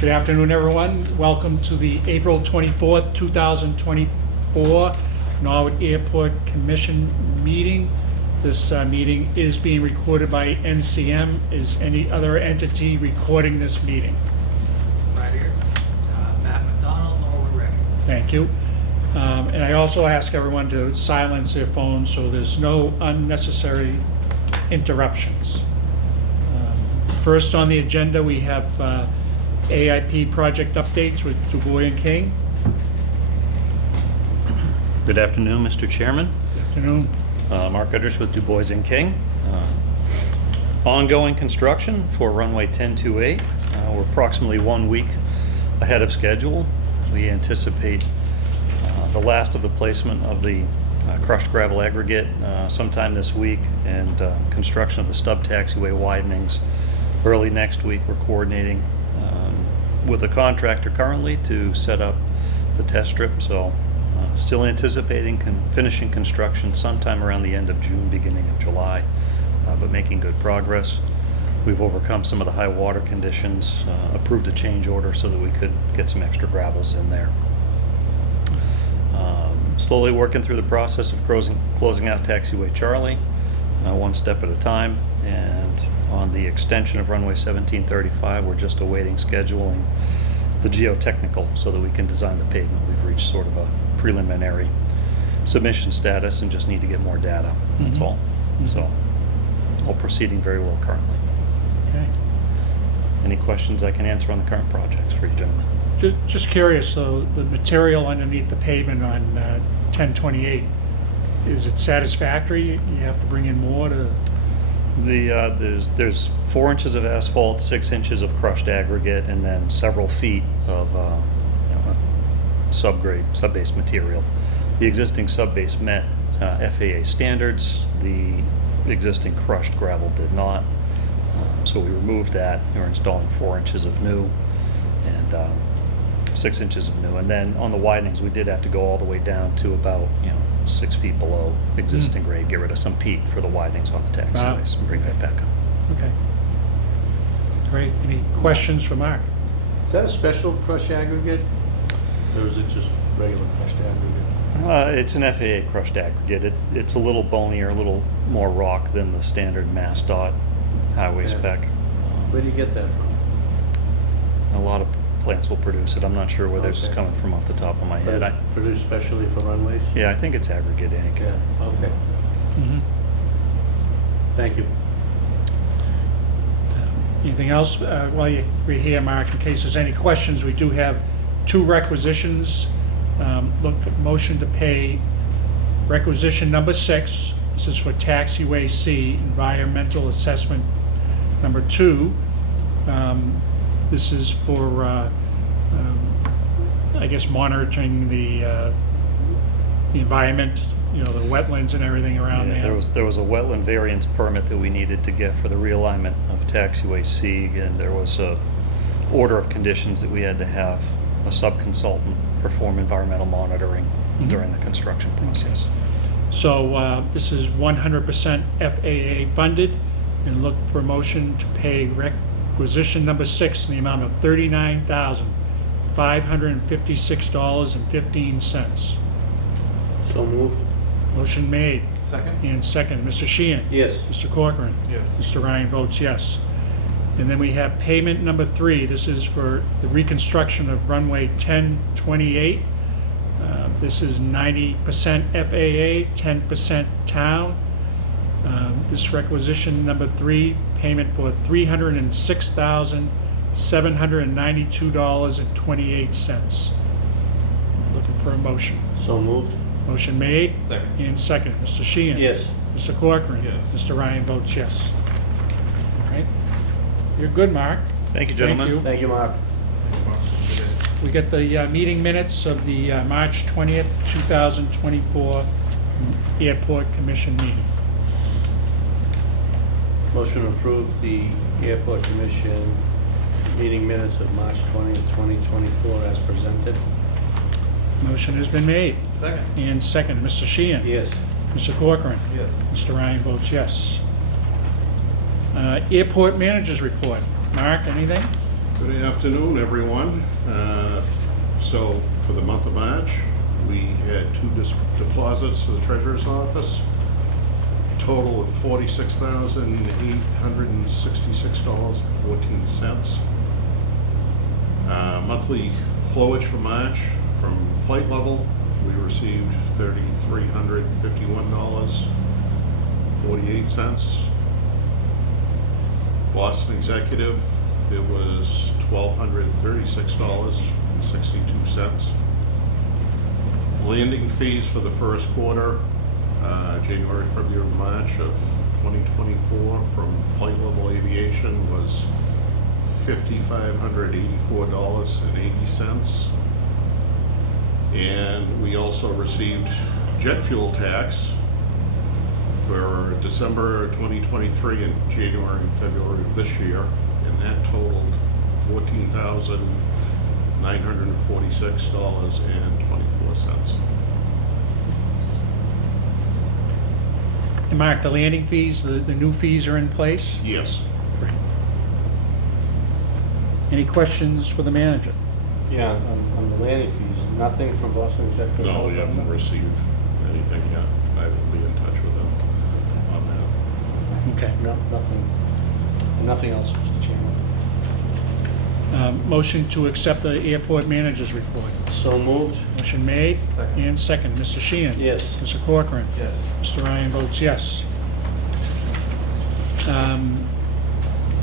Good afternoon, everyone. Welcome to the April 24th, 2024 Norwood Airport Commission meeting. This meeting is being recorded by NCM. Is any other entity recording this meeting? Right here, Matt McDonald, Norwood Rec. Thank you. And I also ask everyone to silence their phones so there's no unnecessary interruptions. First on the agenda, we have AIP project updates with DuBois and King. Good afternoon, Mr. Chairman. Good afternoon. Mark Udders with DuBois and King. Ongoing construction for runway 1028. We're approximately 1 week ahead of schedule. We anticipate the last of the placement of the crushed gravel aggregate sometime this week, and construction of the stub taxiway widenings early next week. We're coordinating with the contractor currently to set up the test strip, so still anticipating finishing construction sometime around the end of June, beginning of July, but making good progress. We've overcome some of the high water conditions, approved a change order so that we could get some extra gravels in there. Slowly working through the process of closing out taxiway Charlie, one step at a time, and on the extension of runway 1735, we're just awaiting scheduling the geotechnical so that we can design the pavement. We've reached sort of a preliminary submission status and just need to get more data. That's all. So, all proceeding very well currently. Okay. Any questions I can answer on the current projects for you gentlemen? Just curious, though, the material underneath the pavement on 1028, is it satisfactory? You have to bring in more to... There's 4 inches of asphalt, 6 inches of crushed aggregate, and then several feet of subgrade, subbase material. The existing subbase met FAA standards. The existing crushed gravel did not. So we removed that. We're installing 4 inches of new and 6 inches of new. And then on the widenings, we did have to go all the way down to about 6 feet below existing grade, get rid of some peat for the widenings on the taxiways and bring that back up. Okay. Great. Any questions for Mark? Is that a special crushed aggregate, or is it just regular crushed aggregate? It's an FAA crushed aggregate. It's a little bonier, a little more rock than the standard MassDOT highway Yeah. spec. Where do you get that from? A lot of plants will produce it. I'm not sure where this is Okay. coming from off the top of my But head. it's produced specially for runways? Yeah, I think it's Aggregate Inc. Yeah, okay. Mm-hmm. Thank you. Anything else while we're here, Mark? In case there's any questions, we do have 2 requisitions. Look for motion to pay requisition number 6. This is for taxiway C, environmental assessment number 2. This is for, I guess, monitoring the environment, the wetlands and everything around Yeah, there. there was a wetland variance permit that we needed to get for the realignment of taxiway C, and there was a order of conditions that we had to have a sub-consultant perform environmental monitoring during the construction process. So this is 100% FAA funded, and look for a motion to pay requisition number 6 in the amount of $39,556.15. So moved? Motion made Second? and second. Mr. Sheehan? Yes. Mr. Corcoran? Yes. Mr. Ryan votes yes. And then we have payment number 3. This is for the reconstruction of runway 1028. This is 90% FAA, 10% town. This requisition number 3, payment for $306,792.28. Looking for a motion. So moved? Motion made Second. and second. Mr. Sheehan? Yes. Mr. Corcoran? Yes. Mr. Ryan votes yes. All right. You're good, Mark. Thank you, gentlemen. Thank you. Thank you, Mark. We get the meeting minutes of the March 20th, 2024 Airport Commission meeting. Motion to approve the Airport Commission meeting minutes of March 20th, 2024 as presented. Motion has been made. Second. And second, Mr. Sheehan. Yes. Mr. Corcoran. Yes. Mr. Ryan votes yes. Airport managers report. Mark, anything? Good afternoon, everyone. So for the month of March, we had two deposits to the treasurer's office, total of $46,866.14. Monthly flowage for March from flight level, we received $3,351.48. Boston Executive, it was $1,236.62. Landing fees for the first quarter, January, February, March of 2024 from Flight Level Aviation was $5,584.80. And we also received jet fuel tax for December 2023 and January and February of this year, and that totaled $14,946.24. And Mark, the landing fees, the new fees are in place? Yes. Great. Any questions for the manager? Yeah, on the landing fees, nothing from Boston Executive? No, we haven't received anything yet. I will be in touch with them on that. Okay. No, nothing else, Mr. Chairman. Motion to accept the airport manager's report. So moved? Motion made. Second. And second. Mr. Sheehan. Yes. Mr. Corcoran. Yes. Mr. Ryan votes yes.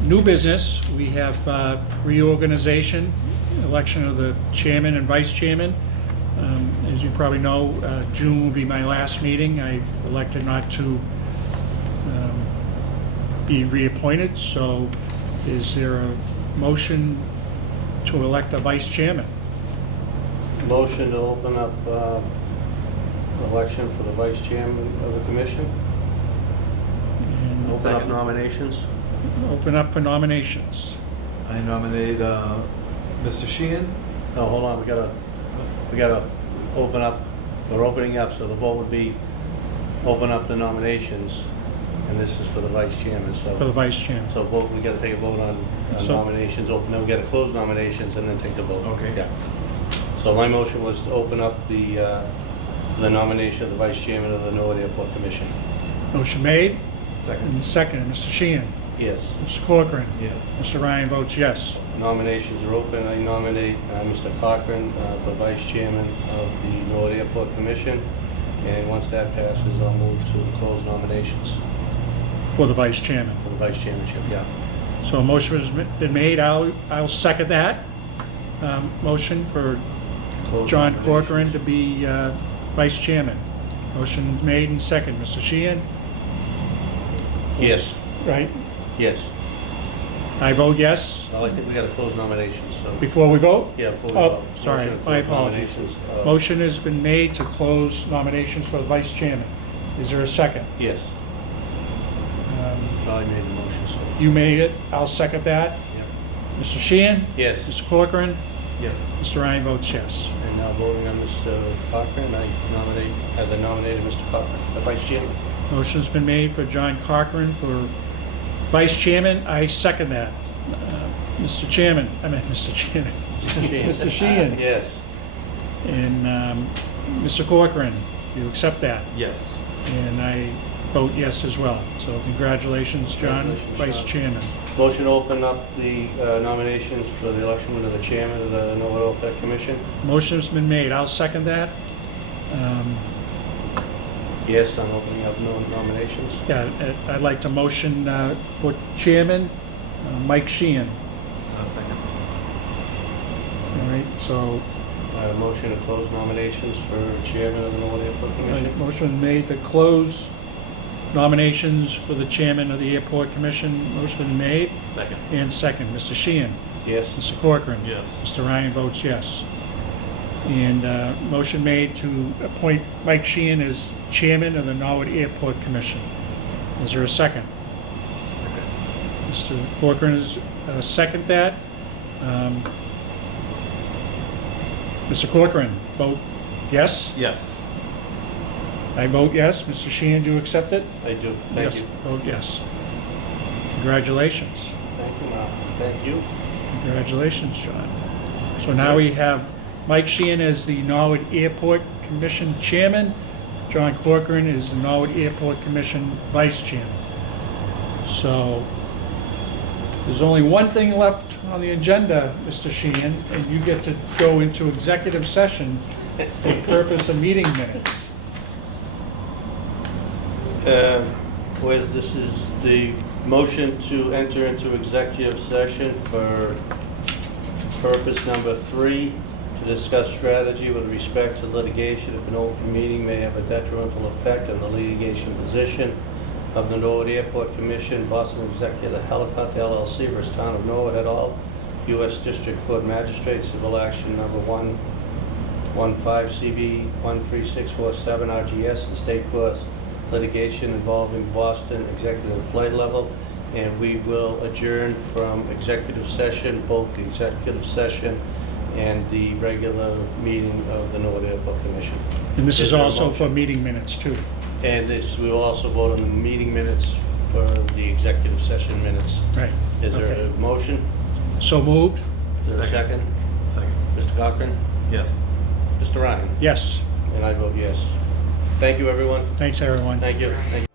New business, we have reorganization, election of the chairman and vice chairman. As you probably know, June will be my last meeting. I've elected not to be reappointed, so is there a motion to elect a vice chairman? Motion to open up election for the vice chairman of the commission. And Open up Second. nominations. open up for nominations. I nominate Mr. Sheehan. No, hold on, we gotta open up, we're opening up, so the vote would be open up the nominations, and this is for the vice chairman, For the so. vice chairman. So vote, we gotta take a vote on So- nominations, open, then we gotta close nominations and then take the vote. Okay. Yeah. So my motion was to open up the nomination of the vice chairman of the Norwood Airport Commission. Motion made Second. and seconded. Mr. Sheehan. Yes. Mr. Corcoran. Yes. Mr. Ryan votes yes. Nominations are open. I nominate Mr. Cochran for vice chairman of the Norwood Airport Commission. And once that passes, I'll move to close nominations For the vice chairman. for the vice chairmanship, yeah. So a motion has been made. I'll second that. Motion for Close John nominations. Corcoran to be vice chairman. Motion made and second. Mr. Sheehan, Yes, right? yes. I vote yes. Well, I think we gotta close nominations, so. Before we vote? Yeah, before we Oh, vote. sorry, Motion to my close apologies. nominations, Motion has been made to close nominations for the vice chairman. Is there a second? Yes, Charlie made the motion, so. You made it. I'll second that. Yep. Mr. Sheehan? Yes, Mr. Corcoran? Yes. Mr. Ryan votes yes. and now voting on Mr. Cochran, I nominated Mr. Cochran, the vice chairman. Motion's been made for John Corcoran for vice chairman. I second that. Mr. Chairman, Mr. Chairman. Mr. Sheehan. Yes. And Mr. Corcoran, you accept that? Yes. And I vote yes as well. So congratulations, John, Congratulations, vice John. chairman. Motion to open up the nominations for the election of the chairman of the Norwood OPEC Commission. Motion's been made. I'll second that. Yes, I'm opening up nominations. Yeah, I'd like to motion for chairman, Mike Sheehan. Second. All right, so Motion to close nominations for chairman of the Norwood Airport Commission. motion made to close nominations for the chairman of the airport commission. Motion been made Second. and second. Mr. Sheehan. Yes. Mr. Corcoran. Yes. Mr. Ryan votes yes. And motion made to appoint Mike Sheehan as chairman of the Norwood Airport Commission. Is there a second? Second. Mr. Corcoran has second that. Mr. Corcoran, vote yes? Yes. I vote yes. Mr. Sheehan, do you accept it? I do. Thank Yes. you. Vote yes. Congratulations. Thank you, Mark. Thank you. Congratulations, John. So now we have Mike Sheehan as the Norwood Airport Commission Chairman. John Corcoran is the Norwood Airport Commission Vice Chairman. So there's only one thing left on the agenda, Mr. Sheehan, and you get to go into executive session for the purpose of meeting minutes. Whereas this is the motion to enter into executive session for purpose number 3, to discuss strategy with respect to litigation if an open meeting may have a detrimental effect on the litigation position of the Norwood Airport Commission, Boston Executive Helicopter LLC versus Town of Norwood et al., U.S. District Court Magistrate, Civil Action Number 115 CB 13647 RGS, and State Court litigation involving Boston Executive Flight Level. And we will adjourn from executive session, both the executive session and the regular meeting of the Norwood Airport Commission. And this is there a also for motion? meeting minutes too. And this, we will also vote on the meeting minutes for the executive session minutes. Right. Is there Okay. a motion? So moved? Is there a second? Second. Mr. Cochran? Yes. Mr. Ryan? Yes. And I vote yes. Thank you, everyone. Thanks, everyone. Thank you. Thank you.